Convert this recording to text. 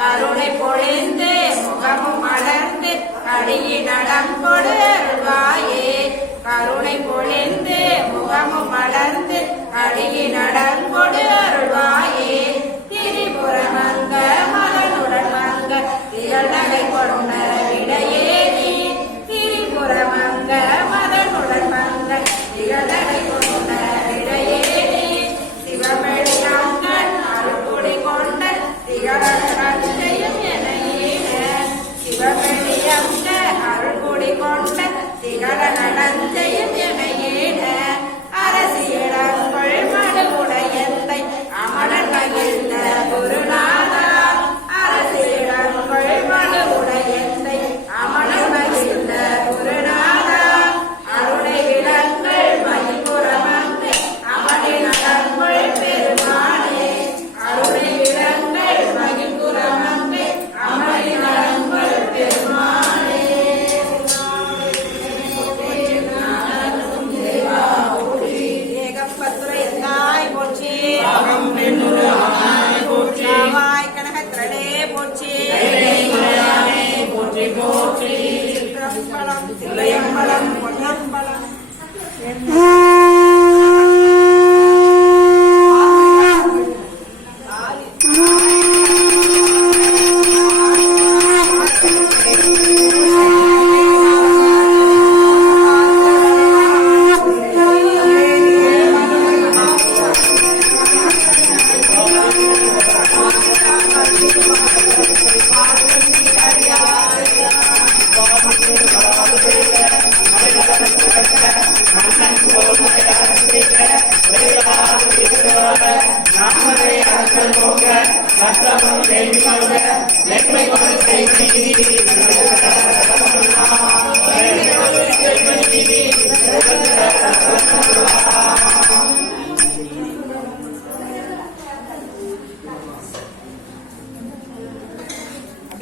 கருணை பொழிந்து முகமும் மலர்ந்து அடியினடம் கொடு அருள்வாயே. கருணை பொழிந்து முகமும் மலர்ந்து அடியினடம் கொடு அருள்வாயே. திரிபுர மங்க மலனுடன் மங்க திகழ் நகை கொண்ட இடையேறி. திரிபுர மங்க மலனுடன் மங்க திகழ் நகை கொண்ட இடையேறி. சிவமெளியாங்கன் அருள்குடி கொண்ட திகழ அருள்குடி கொண்ட திகழ நடந்தையும் எனையேன. அரசியலங்கள் மடுவுடையந்தை அமரன் மகிழ்ந்த குருநாதா. அரசியலங்கள் மடுவுடையந்தை அமரன் மகிழ்ந்த குருநாதா. அருணை விலங்கள் மகிழ்புறமந்து அமளி நடங்கள் பெருமானே. அருணை விலங்கள் மகிழ்புறமந்து அமளி நடங்கள் பெருமானே. கனகத்திரளே போற்றி. தில்லையம்பலம் பொன்னம்பலம் Let's